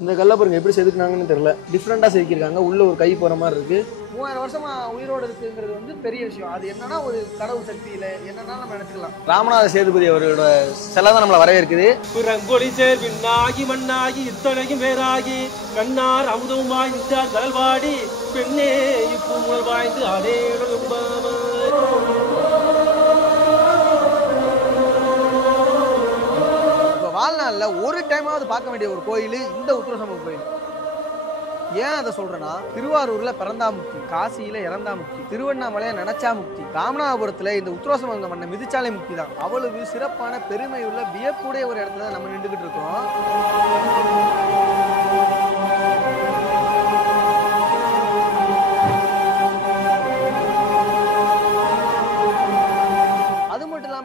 இந்த கல்லை பாருங்க எப்படி செதுக்குனாங்கன்னு தெரியல. டிஃப்ரெண்டா செதுக்கியிருக்காங்க. உள்ள ஒரு கை போற மாதிரி இருக்கு. 3000 வருஷமா உயிரோடு இருக்குங்கிறது வந்து பெரிய விஷயம். அது என்னன்னா ஒரு கடவுள் சக்தியில என்னன்னா நம்ம நினைச்சுக்கலாம். ராமநாத சேதுபதி அவரோட சிலை தான் நம்மளை வரவேற்குது. ரங்கொலி சேர் விண்ணாகி மண்ணாகி இத்தனைக்கும் வேறாகி கண்ணார் அமுதவுமாய் நின்றார் கடல்வாடி பெண்ணே இப்போ முதல் வாய்ந்து அதே வாழ்நாள்ல ஒரு டைமாவது பார்க்க வேண்டிய ஒரு கோயில் இந்த உத்திரசமூக கோயில். ஏன் அதை சொல்றேன்னா, திருவாரூர்ல பிறந்தா முக்தி, காசியில இறந்தா முக்தி, திருவண்ணாமலையை நினைச்சா முக்தி, ராமநாதபுரத்துல இந்த உத்திரசமங்க மண்ணை மிதிச்சாலே முக்தி தான். அவ்வளவு சிறப்பான பெருமை உள்ள வியப்புடைய ஒரு இடத்துல தான் நம்ம நின்றுகிட்டு இருக்கோம்.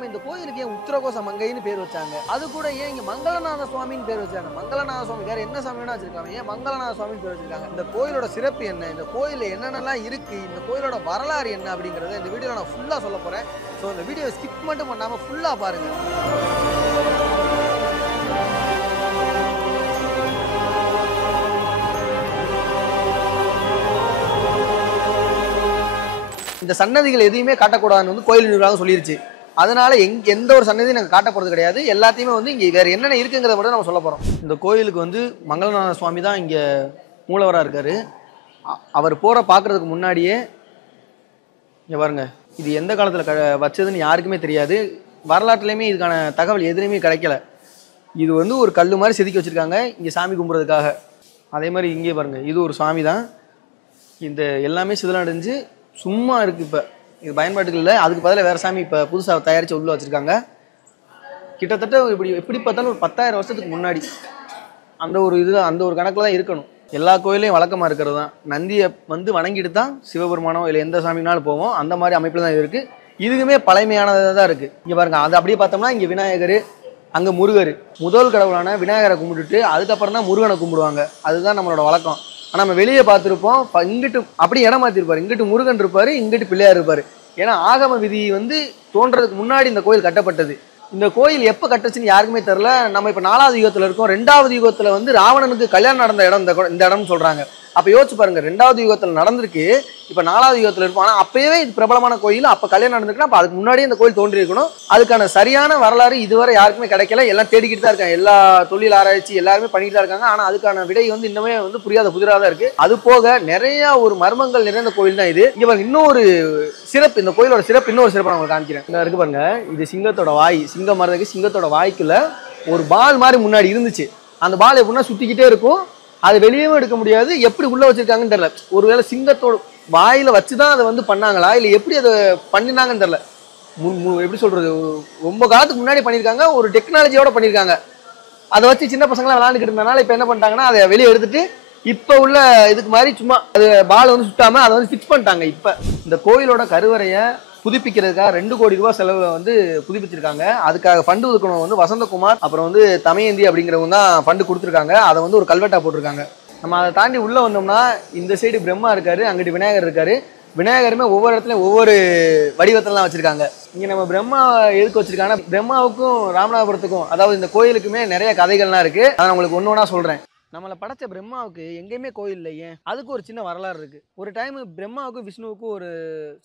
இந்த கோயிலுக்கு ஏன் உத்திரகோச மங்கைன்னு பேர் வச்சாங்க? அது கூட ஏன் இங்க மங்களநாத சுவாமின்னு பேர் வச்சாங்க? மங்களநாத சுவாமி வேற என்ன சாமி வேணா வச்சிருக்காங்க, ஏன் மங்களநாத சுவாமின்னு பேர் வச்சிருக்காங்க? இந்த கோயிலோட சிறப்பு என்ன, இந்த கோயில்ல என்னென்னலாம் இருக்கு, இந்த கோயிலோட வரலாறு என்ன அப்படிங்கறத இந்த வீடியோல நான் ஃபுல்லா சொல்ல போறேன். ஸோ இந்த வீடியோ ஸ்கிப் மட்டும் பண்ணாம ஃபுல்லா பாருங்க. இந்த சன்னதிகள் எதையுமே காட்டக்கூடாதுன்னு வந்து கோயில் நிர்வாகம் சொல்லிருச்சு. அதனால எந்த ஒரு சன்னதியும் நாங்கள் காட்ட போகிறது கிடையாது. எல்லாத்தையுமே வந்து இங்கே வேறு என்னென்ன இருக்குங்கிறத மட்டும் நம்ம சொல்ல போகிறோம். இந்த கோயிலுக்கு வந்து மங்களநாத சுவாமி தான் இங்கே மூலவராக இருக்கார். அவர் போகிற பார்க்குறதுக்கு முன்னாடியே இங்கே பாருங்க, இது எந்த காலத்தில் வச்சதுன்னு யாருக்குமே தெரியாது. வரலாற்றுலையுமே இதுக்கான தகவல் எதுலையுமே கிடைக்கல. இது வந்து ஒரு கல் மாதிரி செதுக்கி வச்சுருக்காங்க இங்கே சாமி கும்பிட்றதுக்காக. அதே மாதிரி இங்கே பாருங்கள், இது ஒரு சாமி தான். இந்த எல்லாமே சிதலடைஞ்சு சும்மா இருக்குது. இப்போ இது பயன்பாட்டுக்கு இல்லை, அதுக்கு பதிலாக வேறு சாமி இப்போ புதுசாக தயாரித்து உள்ளே வச்சுருக்காங்க. கிட்டத்தட்ட எப்படி பார்த்தாலும் ஒரு 10,000 வருஷத்துக்கு முன்னாடி அந்த ஒரு அந்த ஒரு கணக்கில் தான் இருக்கணும். எல்லா கோயிலையும் வழக்கமாக இருக்கிறது தான். நந்தியை வந்து வணங்கிட்டு தான் சிவபெருமானோ இல்லை எந்த சாமினாலும் போவோம். அந்த மாதிரி அமைப்பில் தான் இது இருக்குது. இதுக்குமே பழமையானதாக தான் இருக்குது. இங்கே பாருங்கள், அது அப்படியே பார்த்தோம்னா இங்கே விநாயகர், அங்கே முருகர். முதல் கடவுளான விநாயகரை கும்பிட்டுட்டு அதுக்கப்புறம் தான் முருகனை கும்பிடுவாங்க. அதுதான் நம்மளோட வழக்கம். ஆனால் நம்ம வெளியே பார்த்துருப்போம், இங்கிட்டு அப்படி இடம் மாற்றிருப்பார். இங்கிட்டு முருகன் இருப்பார், இங்கிட்டு பிள்ளையார் இருப்பார். ஏன்னா ஆகம விதி வந்து தோன்றதுக்கு முன்னாடி இந்த கோயில் கட்டப்பட்டது. இந்த கோயில் எப்போ கட்டுச்சுன்னு யாருக்குமே தெரில. நம்ம இப்போ 4வது யுகத்தில் இருக்கோம். 2வது யுகத்தில் வந்து ராவணனுக்கு கல்யாணம் நடந்த இடம் இந்த இடம்னு சொல்கிறாங்க. அப்போ யோசிச்சு பாருங்க, 2வது யுகத்தில் நடந்திருக்கு, இப்போ 4வது யுகத்தில் இருக்கும். ஆனால் அப்பவே இது பிரபலமான கோயில். அப்போ கல்யாணம் நடந்திருக்குன்னா அப்போ அதுக்கு முன்னாடியே இந்த கோயில் தோன்றி இருக்கணும். அதுக்கான சரியான வரலாறு இதுவரை யாருக்குமே கிடைக்கல. எல்லாம் தேடிக்கிட்டு தான் இருக்காங்க. எல்லா தொழில் ஆராய்ச்சி எல்லாருமே பண்ணிட்டு தான் இருக்காங்க. ஆனால் அதுக்கான விடை வந்து இன்னுமே வந்து புரியாத புதிராக தான் இருக்கு. அது போக நிறைய ஒரு மர்மங்கள் நிறைந்த கோயில் தான் இது. இங்க பாருங்க, இன்னொரு சிறப்பு, இந்த கோயிலோட சிறப்பு இன்னொரு சிறப்பு நான் உங்களுக்கு காமிக்கிறேன். இங்க இருக்கு பாருங்க, இது சிங்கத்தோட வாய். சிங்கம் மரத்துக்கு சிங்கத்தோட வாய்க்குள்ள ஒரு பால் மாதிரி முன்னாடி இருந்துச்சு. அந்த பால் எப்படின்னா சுத்திக்கிட்டே இருக்கும். அது வெளியவும் எடுக்க முடியாது. எப்படி உள்ள வச்சிருக்காங்கன்னு தெரியல. ஒருவேளை சிங்கத்தோட வாயில வச்சுதான் அதை வந்து பண்ணாங்களா இல்லை எப்படி அதை பண்ணினாங்கன்னு தெரியல. எப்படி சொல்றது, ரொம்ப காலத்துக்கு முன்னாடி பண்ணியிருக்காங்க. ஒரு டெக்னாலஜியோட பண்ணியிருக்காங்க. அதை வச்சு சின்ன பசங்களாம் விளையாண்டுக்கிட்டு இருந்தனால இப்போ என்ன பண்ணிட்டாங்கன்னா அதை வெளியே எடுத்துட்டு இப்போ உள்ள இதுக்கு மாதிரி சும்மா அது பால் வந்து சுட்டாம அதை வந்து ஃபிக்ஸ் பண்ணிட்டாங்க. இப்போ இந்த கோயிலோட கருவறையை புதுப்பிக்கிறதுக்காக 2 கோடி ரூபாய் செலவுல வந்து புதுப்பிச்சிருக்காங்க. அதுக்காக ஃபண்டு ஒதுக்கணும் வந்து வசந்தகுமார் அப்புறம் வந்து தமயந்தி அப்படிங்கிறவங்க தான் ஃபண்டு கொடுத்துருக்காங்க. அதை வந்து ஒரு கல்வெட்டா போட்டிருக்காங்க. நம்ம அதை தாண்டி உள்ள வந்தோம்னா இந்த சைடு பிரம்மா இருக்காரு, அங்கிட்டு விநாயகர் இருக்காரு. விநாயகருமே ஒவ்வொரு இடத்துலையும் ஒவ்வொரு வடிவத்திலாம் வச்சிருக்காங்க. இங்க நம்ம பிரம்மா எதுக்கு வச்சிருக்காங்கன்னா, பிரம்மாவுக்கும் ராமநாதபுரத்துக்கும் அதாவது இந்த கோயிலுக்குமே நிறைய கதைகள்லாம் இருக்கு. அதை உங்களுக்கு ஒன்று ஒன்றா சொல்றேன். நம்மளை படைச்ச பிரம்மாவுக்கு எங்கேயுமே கோயில் இல்லை, ஏன்? அதுக்கு ஒரு சின்ன வரலாறு இருக்கு. ஒரு டைம் பிரம்மாவுக்கும் விஷ்ணுவுக்கும் ஒரு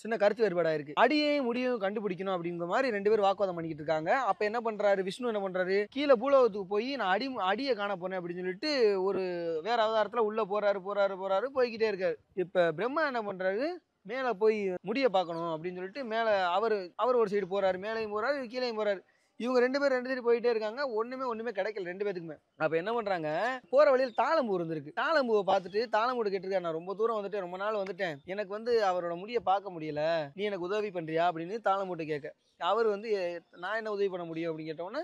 சின்ன கருத்து வேறுபாடா இருக்கு. அடியையும் முடியும் கண்டுபிடிக்கணும் அப்படிங்கிற மாதிரி 2 பேரும் வாக்குவாதம் பண்ணிக்கிட்டு இருக்காங்க. அப்ப என்ன பண்றாரு விஷ்ணு, என்ன பண்றாரு, கீழே பூலோகத்துக்கு போய் நான் அடியை காண போனேன் அப்படின்னு சொல்லிட்டு ஒரு வேற அவதாரத்துல உள்ள போறாரு போய்கிட்டே இருக்காரு. இப்ப பிரம்மா என்ன பண்றாரு, மேல போய் முடிய பார்க்கணும் அப்படின்னு சொல்லிட்டு மேல அவர் ஒரு சைடு போறாரு, மேலையும் போறாரு, கீழையும் போறாரு. இவங்க 2 பேரும் 2 சைடு போயிட்டே இருக்காங்க. ஒண்ணுமே கிடைக்கல 2 பேத்துக்குமே. அப்ப என்ன பண்றாங்க, போற வழியில் தாளம்பூ இருந்திருக்கு. தாளம்பூவை பார்த்துட்டு தாளம்பூ கேட்டிருக்காரு, நான் ரொம்ப தூரம் வந்துட்டேன், ரொம்ப நாள் வந்துட்டேன், எனக்கு வந்து அவரோட முடிய பார்க்க முடியல, நீ எனக்கு உதவி பண்றியா அப்படின்னு தாளம்பூட்ட கேட்க, அவர் வந்து நான் என்ன உதவி பண்ண முடியும் அப்படின்னு கேட்டோன்னே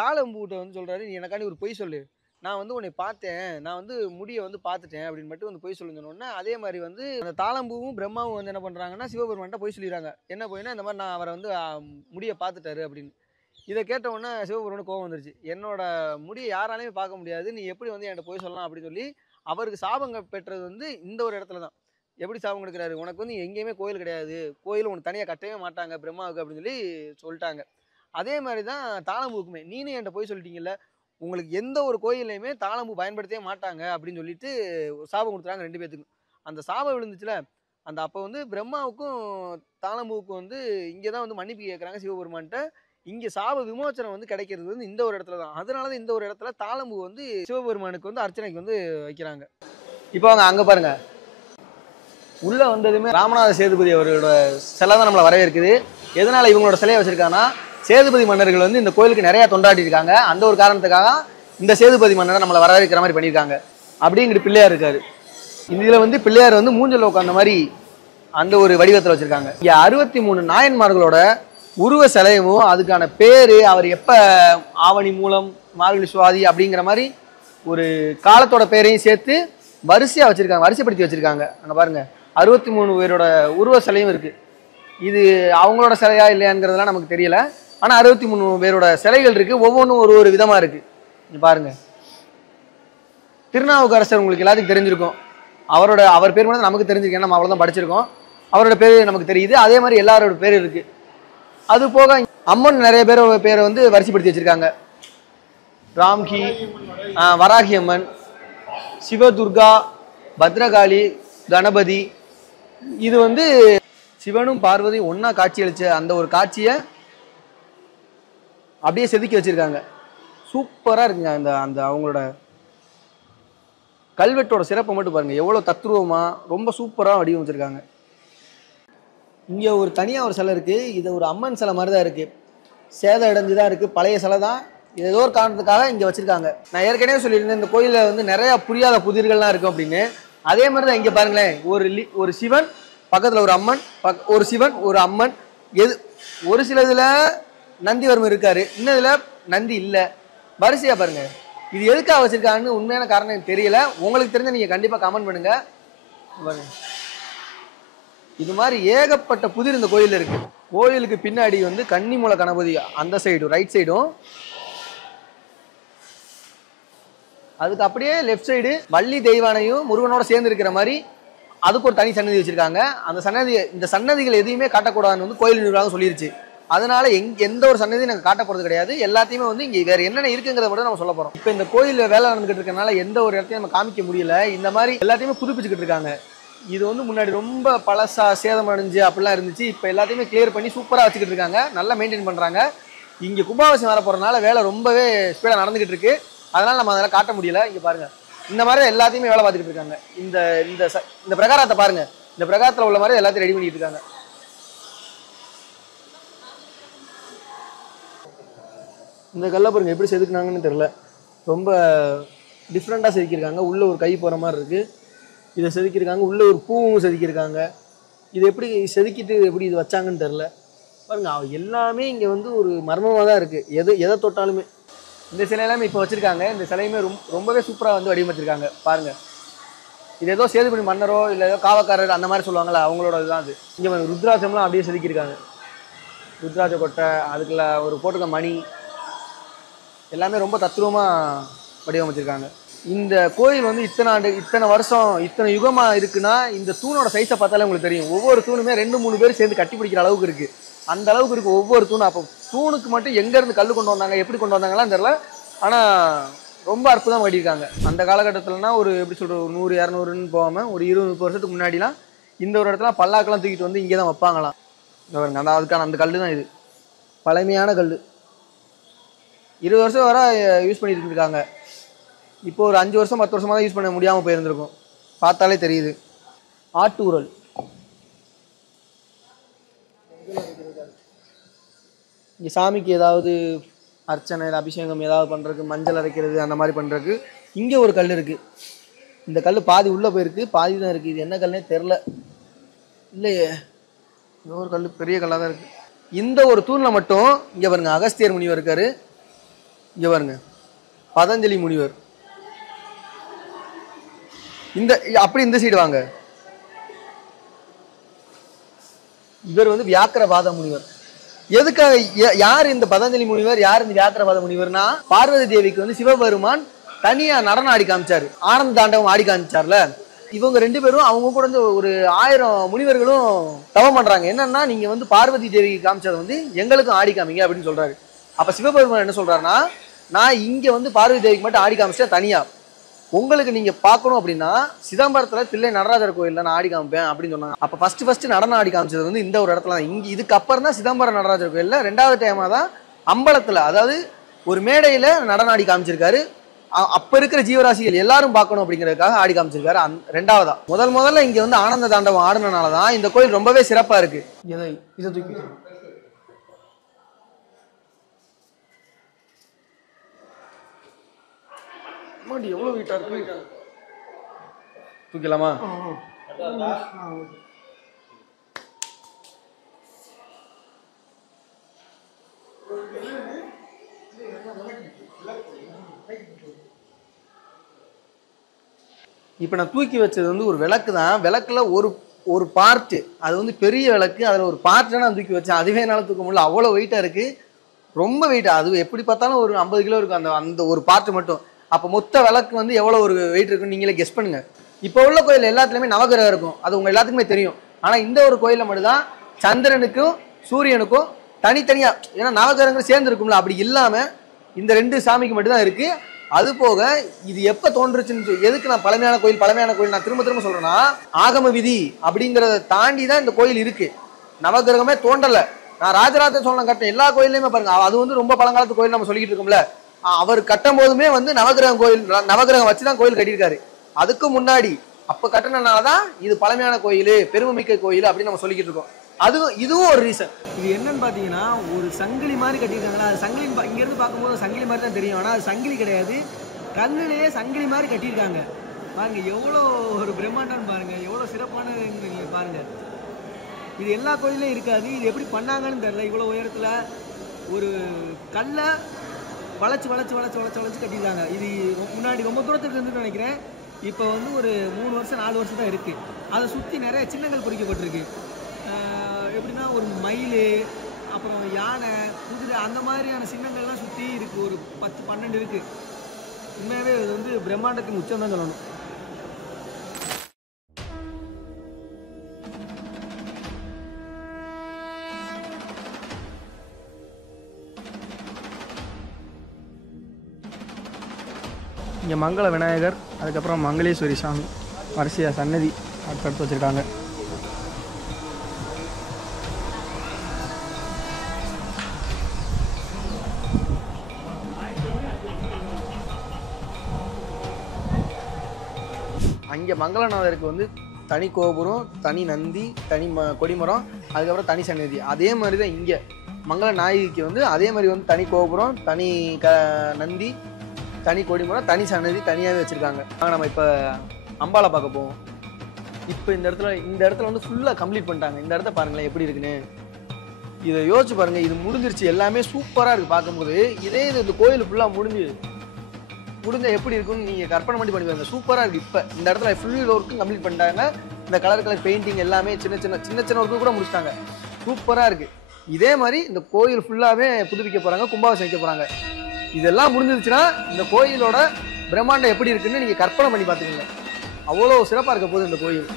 தாளம்பூட்ட வந்து சொல்றாரு, நீ எனக்காண்டி ஒரு பொய் சொல்லு, நான் வந்து உன்னை பார்த்தேன், நான் வந்து முடியை வந்து பார்த்துட்டேன் அப்படின்னு மட்டும் வந்து பொய் சொல்லுங்கன்னு. அதே மாதிரி வந்து அந்த தாளம்பூவும் பிரம்மாவும் வந்து என்ன பண்றாங்கன்னா சிவபெருமான்ட்ட பொய் சொல்லிடுறாங்க. என்ன பொய்னா, இந்த மாதிரி நான் அவரை வந்து முடியை பார்த்துட்டாரு அப்படின்னு. இதை கேட்ட உடனே சிவபெருமானுக்கு கோவம் வந்துருச்சு. என்னோட முடியை யாராலையுமே பார்க்க முடியாது, நீ எப்படி வந்து என்கிட்ட போய் சொல்லலாம் அப்படின்னு சொல்லி அவருக்கு சாபங்க பெற்றது வந்து இந்த ஒரு இடத்துல தான். எப்படி சாபம் கொடுக்குறாரு, உனக்கு வந்து எங்கேயுமே கோயில் கிடையாது, கோயில் உனக்கு தனியாக கட்டவே மாட்டாங்க பிரம்மாவுக்கு அப்படின்னு சொல்லி சொல்லிட்டாங்க. அதே மாதிரி தான் தாளம்பூக்குமே, நீனே என்கிட்ட போய் சொல்லிட்டீங்கல்ல, உங்களுக்கு எந்த ஒரு கோயில்லையுமே தாளம்பூ பயன்படுத்தவே மாட்டாங்க அப்படின்னு சொல்லிட்டு ஒரு சாபம் கொடுத்துறாங்க 2 பேத்துக்கும். அந்த சாபம் விழுந்துச்சுல, அந்த அப்போ வந்து பிரம்மாவுக்கும் தாளம்பூவுக்கும் வந்து இங்கே தான் வந்து மன்னிப்பு கேட்குறாங்க சிவபெருமான்ட்ட. இங்கே சாப விமோச்சனம் வந்து கிடைக்கிறது வந்து இந்த ஒரு இடத்துல தான். அதனால தான் இந்த ஒரு இடத்துல தாளம்பூ வந்து சிவபெருமானுக்கு வந்து அர்ச்சனைக்கு வந்து வைக்கிறாங்க. இப்போ அவங்க அங்கே பாருங்க, உள்ள வந்ததுமே ராமநாத சேதுபதி அவர்களோட சிலை தான் நம்மளை வரவேற்குது. எதனால இவங்களோட சிலையை வச்சிருக்காங்கன்னா, சேதுபதி மன்னர்கள் வந்து இந்த கோயிலுக்கு நிறைய தொண்டாடி இருக்காங்க. அந்த ஒரு காரணத்துக்காக இந்த சேதுபதி மன்னரை நம்மளை வரவேற்கிற மாதிரி பண்ணியிருக்காங்க. அப்படிங்கிற பிள்ளையார் இருக்காரு. இதுல வந்து பிள்ளையார் வந்து மூஞ்சல் உட்காந்த மாதிரி அந்த ஒரு வடிவத்தில் வச்சிருக்காங்க. இங்க 63 நாயன்மார்களோட உருவ சிலையும் அதுக்கான பேரு, அவர் எப்ப ஆவணி மூலம் மார்கழி சுவாதி அப்படிங்கிற மாதிரி ஒரு காலத்தோட பேரையும் சேர்த்து வரிசையா வச்சிருக்காங்க, வரிசைப்படுத்தி வச்சிருக்காங்க. அங்க பாருங்க 63 பேரோட உருவ சிலையும் இருக்கு. இது அவங்களோட சிலையா இல்லையாங்கிறதுலாம் நமக்கு தெரியல. ஆனா 63 பேரோட சிலைகள் இருக்கு. ஒவ்வொன்றும் ஒரு ஒரு விதமா இருக்கு. இங்க பாருங்க, திருநாவுக்கரசர் உங்களுக்கு எல்லாத்துக்கும் தெரிஞ்சிருக்கும். அவர் பேர் மட்டும் நமக்கு தெரிஞ்சிருக்கேன், நம்ம அவ்வளவுதான் படிச்சிருக்கோம். அவரோட பேர் நமக்கு தெரியுது. அதே மாதிரி எல்லாரோட பேர் இருக்கு. அது போக அம்மன் நிறைய பேரை வந்து வரிசைப்படுத்தி வச்சிருக்காங்க. ராம்கி, வராகி அம்மன், சிவதுர்கா, பத்ரகாளி, கணபதி. இது வந்து சிவனும் பார்வதியும் ஒன்னா காட்சி அளிச்ச அந்த ஒரு காட்சியை அப்படியே செதுக்கி வச்சிருக்காங்க. சூப்பரா இருக்குங்க. அந்த அந்த அவங்களோட கல்வெட்டோட சிறப்பை மட்டும் பாருங்க, எவ்வளவு தத்ரூபமா ரொம்ப சூப்பரா வடிவமைச்சிருக்காங்க. இங்க ஒரு தனியா ஒரு சிலை இருக்கு. இது ஒரு அம்மன் சிலை மாதிரி தான் இருக்கு. சேதம் அடைஞ்சுதான் இருக்கு, பழைய சிலை தான். இது ஏதோ ஒரு காரணத்துக்காக இங்க வச்சிருக்காங்க. நான் ஏற்கனவே சொல்லியிருந்தேன், இந்த கோயில வந்து நிறைய புரியாத புதிர்கள்லாம் இருக்கும் அப்படின்னு. அதே மாதிரி தான் இங்க பாருங்களேன், ஒரு சிவன் பக்கத்துல ஒரு அம்மன், ஒரு சிவன் ஒரு அம்மன். ஒரு சில இதுல நந்திவர்மன் இருக்காரு, இன்னதுல நந்தி இல்ல. வரிசையா பாருங்க. இது எதுக்காக வச்சிருக்காங்கன்னு உண்மையான காரணம் எனக்கு தெரியல. உங்களுக்கு தெரிஞ்ச நீங்க கண்டிப்பா கமெண்ட் பண்ணுங்க. இது மாதிரி ஏகப்பட்ட புதிர் இந்த கோயில்ல இருக்கு. கோயிலுக்கு பின்னாடி வந்து கன்னிமூல கணபதி அந்த சைடும் ரைட் சைடும், அதுக்கு அப்படியே லெஃப்ட் சைடு வள்ளி தெய்வானையும் முருகனோட சேர்ந்து இருக்கிற மாதிரி அதுக்கு ஒரு தனி சன்னதி வச்சிருக்காங்க. அந்த சன்னதி, இந்த சன்னதிகள் எதையுமே காட்டக்கூடாதுன்னு வந்து கோயில் நிர்வாகம் சொல்லிருச்சு. அதனால எந்த ஒரு சன்னதியும் நாங்கள் காட்ட போறது கிடையாது. எல்லாத்தையுமே வந்து இங்க வேற என்னென்ன இருக்குங்கிறத மட்டும் நம்ம சொல்ல போறோம். இப்போ இந்த கோயில்ல வேலை நடந்துகிட்டு இருக்கனால எந்த ஒரு இடத்தையும் நம்ம காமிக்க முடியல. இந்த மாதிரி எல்லாத்தையுமே புதுப்பிச்சுக்கிட்டு இருக்காங்க. இது வந்து முன்னாடி ரொம்ப பழசா சேதம் அடைஞ்சு அப்படிலாம் இருந்துச்சு. இப்போ எல்லாத்தையுமே கிளியர் பண்ணி சூப்பரா வச்சுக்கிட்டு இருக்காங்க, நல்லா மெயின்டைன் பண்றாங்க. இங்க கும்பாபிஷேகம் வர போறதுனால வேலை ரொம்பவே ஸ்பீடா நடந்துகிட்டு இருக்கு. அதனால நம்ம அதெல்லாம் காட்ட முடியல. இங்க பாருங்க, இந்த மாதிரி எல்லாத்தையுமே வேலை பார்த்துக்கிட்டு இருக்காங்க. இந்த பிரகாரத்தை பாருங்க, இந்த பிரகாரத்துல உள்ள மாதிரி எல்லாத்தையும் ரெடி பண்ணிட்டு இருக்காங்க. இந்த கல்லை பாருங்க எப்படி செதுக்குனாங்கன்னு தெரியல, ரொம்ப டிஃப்ரெண்டா செதுக்கியிருக்காங்க. உள்ள ஒரு கை போற மாதிரி இருக்கு, இதை செதுக்கியிருக்காங்க. உள்ள ஒரு பூவும் செதுக்கியிருக்காங்க. இது எப்படி செதுக்கிட்டு எப்படி இது வச்சாங்கன்னு தெரியல. பாருங்க, எல்லாமே இங்க வந்து ஒரு மர்மமா தான் இருக்கு. எதை தொட்டாலுமே. இந்த சிலை எல்லாமே இப்போ வச்சிருக்காங்க. இந்த சிலையுமே ரொம்பவே சூப்பரா வந்து வடிவமைச்சிருக்காங்க. பாருங்க, இது ஏதோ சேதுபதி மன்னரோ இல்லை ஏதோ காவக்காரர் அந்த மாதிரி சொல்லுவாங்கல்ல, அவங்களோட இதுதான் அது. இங்க ருத்ராட்சம்லாம் அப்படியே செதுக்கியிருக்காங்க. ருத்ராட்ச கொட்டை, அதுக்குள்ள ஒரு போட்டுக்க மணி, எல்லாமே ரொம்ப தத்ரூபமா வடிவமைச்சிருக்காங்க. இந்த கோயில் வந்து இத்தனை வருஷம் இத்தனை யுகமா இருக்குன்னா, இந்த தூணோட சைஸை பார்த்தாலே உங்களுக்கு தெரியும். ஒவ்வொரு தூணுமே 2-3 பேர் சேர்ந்து கட்டி பிடிக்கிற அளவுக்கு இருக்கு. அந்த அளவுக்கு இருக்கு ஒவ்வொரு தூணும். அப்போ தூணுக்கு மட்டும் எங்க இருந்து கல் கொண்டு வந்தாங்க, எப்படி கொண்டு வந்தாங்கலாம் தெரியல. ஆனா ரொம்ப அற்புதமா கட்டியிருக்காங்க. அந்த காலகட்டத்திலனா ஒரு எப்படி சொல்றது, 100-200ன்னு போகாம ஒரு 20-30 வருஷத்துக்கு முன்னாடிலாம் இந்த ஒரு இடத்துல பல்லாக்கெல்லாம் தூக்கிட்டு வந்து இங்கே தான் வைப்பாங்களாம். அதுக்கான அந்த கல் தான் இது, பழமையான கல். 20 வருஷம் வர யூஸ் பண்ணிட்டு இருக்காங்க. இப்போ ஒரு 5 வருஷம் 10 வருஷமா தான் யூஸ் பண்ண முடியாமல் போயிருந்திருக்கும். பார்த்தாலே தெரியுது. ஆட்டு உரல், இங்கே சாமிக்கு ஏதாவது அர்ச்சனை அபிஷேகம் ஏதாவது பண்ணுறதுக்கு, மஞ்சள் அரைக்கிறது அந்த மாதிரி பண்ணுறதுக்கு இங்கே ஒரு கல் இருக்குது. இந்த கல் பாதி உள்ளே போயிருக்கு, பாதி தான் இருக்குது. இது என்ன கல்னே தெரில. இல்லையே, இன்னொரு கல் பெரிய கல்லாக தான் இருக்குது. இந்த ஒரு தூணில் மட்டும் இங்கே பாருங்க, அகஸ்தியர் முனிவர் இருக்காரு. இங்கே பாருங்க, பதஞ்சலி முனிவர். இந்த சைடு வாங்க, இவர் வந்து வியாக்கிரபாத முனிவர். எதுக்காக, யார் இந்த பதஞ்சலி முனிவர், யார் இந்த வியாக்கிரபாத முனிவர்னா, பார்வதி தேவிக்கு வந்து சிவபெருமான் தனியா நடனம் ஆடி காமிச்சாரு, ஆனந்த தாண்டவம் ஆடி காமிச்சார்ல. இவங்க 2 பேரும் அவங்க கூட வந்து ஒரு 1000 முனிவர்களும் தவம் பண்றாங்க. என்னன்னா, நீங்க வந்து பார்வதி தேவிக்கு காமிச்சதை வந்து எங்களுக்கும் ஆடி காமிங்க அப்படின்னு சொல்றாரு. அப்ப சிவபெருமான் என்ன சொல்றாருன்னா, நான் இங்க வந்து பார்வதி தேவிக்கு மட்டும் ஆடி காமிச்சிட்டேன் தனியா. உங்களுக்கு நீங்க பார்க்கணும் அப்படின்னா சிதம்பரத்துல தில்லை நடராஜர் கோயில்ல நான் ஆடி காமிப்பேன் அப்படின்னு சொன்னாங்க. அப்ப ஃபர்ஸ்ட் நடனம் ஆடி காமிச்சது வந்து இந்த ஒரு இடத்துல தான். இங்க இதுக்கு அப்புறம் தான் சிதம்பரம் நடராஜர் கோயில்ல 2வது டைமா தான் அம்பலத்துல, அதாவது ஒரு மேடையில நடனம் ஆடி காமிச்சிருக்காரு. அப்ப இருக்கிற ஜீவராசிகள் எல்லாரும் பார்க்கணும் அப்படிங்கிறதுக்காக ஆடி காமிச்சிருக்காரு. 2வதா முதல்ல இங்க வந்து ஆனந்த தாண்டவம் ஆடுனனாலதான் இந்த கோயில் ரொம்பவே சிறப்பா இருக்கு. இதை தூக்கி எவ்வளவு வீட்டா இருக்கு, தூக்கலாமா? இப்போ நான் தூக்கி வச்சது வந்து ஒரு விளக்கு தான். விளக்குல ஒரு பார்ட்டு, அது வந்து பெரிய விளக்கு, அதில் ஒரு பார்ட்டு நான் தூக்கி வச்சேன். அதுவே என்னால் தூக்க முடியல, அவ்வளோ வெயிட்டாக இருக்குது, ரொம்ப வெயிட்டாக. அது எப்படி பார்த்தாலும் ஒரு 50 கிலோ இருக்கும் அந்த ஒரு பார்ட்டு மட்டும். அப்போ மொத்த விளக்கு வந்து எவ்வளோ ஒரு வெயிட் இருக்குன்னு நீங்களே கெஸ் பண்ணுங்க. இப்போ உள்ள கோயில் எல்லாத்துலேயுமே நவகிரகம் இருக்கும், அது உங்கள் எல்லாத்துக்குமே தெரியும். ஆனால் இந்த ஒரு கோயிலில் மட்டும்தான் சந்திரனுக்கும் சூரியனுக்கும் தனித்தனியாக, ஏன்னா நவகிரகங்கள் சேர்ந்து இருக்கும்ல, அப்படி இல்லாமல் இந்த 2 சாமிக்கு மட்டும்தான் இருக்குது. அது போக இது எப்ப தோன்றுச்சுன்னு, எதுக்கு நான் பழமையான கோயில் நான் திரும்ப சொல்றேன்னா, ஆகம விதி அப்படிங்கறத தாண்டி தான் இந்த கோயில் இருக்கு. நவகிரகமே தோண்டல. நான் ராஜராஜ சோழன் கட்டின எல்லா கோயிலையுமே பாருங்க, அது வந்து ரொம்ப பழங்காலத்து கோயில் நம்ம சொல்லிக்கிட்டு இருக்கோம்ல, அவர் கட்டும் போதுமே வந்து நவகிரகம் வச்சுதான் கோயில் கட்டியிருக்காரு. அதுக்கு முன்னாடி அப்ப கட்டினாலதான் இது பழமையான கோயில், பெருமைமிக்க கோயில் அப்படின்னு நம்ம சொல்லிக்கிட்டு இருக்கோம். இதுவும் ஒரு ரீசன். இது என்னன்னு பாத்தீங்கன்னா, ஒரு சங்கிலி மாதிரி கட்டியிருக்காங்களா, அது சங்கிலி இங்க இருந்து பார்க்கும்போது சங்கிலி மாதிரி தான் தெரியும், ஆனா அது சங்கிலி கிடையாது, கல்லுலயே சங்கிலி மாதிரி கட்டியிருக்காங்க. பாருங்க எவ்வளோ ஒரு பிரம்மாண்டம் பாருங்க, எவ்வளவு சிறப்பானது பாருங்க. இது எல்லா கோயிலையும் இருக்காது. இது எப்படி பண்ணாங்கன்னு தெரியல. இவ்வளவு உயரத்துல ஒரு கல்லை வளைச்சு கட்டியிருக்காங்க. இது முன்னாடி ரொம்ப தூரத்துக்கு இருந்துட்டு நினைக்கிறேன். இப்போ வந்து ஒரு 3 வருஷம் 4 வருஷம் தான் இருக்கு. அதை சுற்றி நிறைய சின்னங்கள் பொறிக்கப்பட்டிருக்கு. எப்படின்னா ஒரு மயில், அப்புறம் யானை, குதிரை, அந்த மாதிரியான சின்னங்கள்லாம் சுற்றி இருக்கு. ஒரு 10-12 இருக்கு. உண்மையாகவே இது வந்து பிரம்மாண்டத்தின் உச்சம் தான் சொல்லணும். இங்கே மங்கள விநாயகர், அதுக்கப்புறம் மங்களேஸ்வரி சாமி வரிசையாக சன்னதி அடுத்தடுத்து வச்சுருக்காங்க. அங்கே மங்களநாதருக்கு வந்து தனி கோபுரம், தனி நந்தி, தனி கொடிமரம், அதுக்கப்புறம் தனி சன்னதி. அதே மாதிரி தான் இங்கே மங்கள நாயகிக்கு வந்து அதே மாதிரி வந்து தனி கோபுரம், தனி நந்தி, தனி கொடிமரம், தனி சன்னதி தனியாகவே வச்சுருக்காங்க. நம்ம இப்போ அம்பாலை பார்க்க போவோம். இப்போ இந்த இடத்துல வந்து ஃபுல்லாக கம்ப்ளீட் பண்ணிட்டாங்க. இந்த இடத்த பாருங்களேன் எப்படி இருக்குன்னு. இதை யோசிச்சு பாருங்கள், இது முடிஞ்சிருச்சு, எல்லாமே சூப்பராக இருக்குது பார்க்கும்போது. இதே இந்த கோயில் ஃபுல்லாக முடிஞ்ச எப்படி இருக்குன்னு நீங்கள் கற்பனை பண்ணி பாருங்க. சூப்பராக இருக்குது. இப்போ இந்த இடத்துல ஃபுல் ஒர்க்கும் கம்ப்ளீட் பண்ணிட்டாங்க. இந்த கலர் பெயிண்டிங் எல்லாமே சின்ன ஒர்க்கு கூட முடிச்சிட்டாங்க. சூப்பராக இருக்குது. இதே மாதிரி இந்த கோயில் ஃபுல்லாகவே புதுப்பிக்க போகிறாங்க, கும்பாபிஷேகம் வைக்க போகிறாங்க. இதெல்லாம் முடிஞ்சிருச்சுன்னா இந்த கோயிலோட பிரம்மாண்டம் எப்படி இருக்குன்னு நீங்கள் கற்பனை பண்ணி பார்த்துக்கோங்க. அவ்வளோ சிறப்பாக இருக்க போகுது இந்த கோயில்.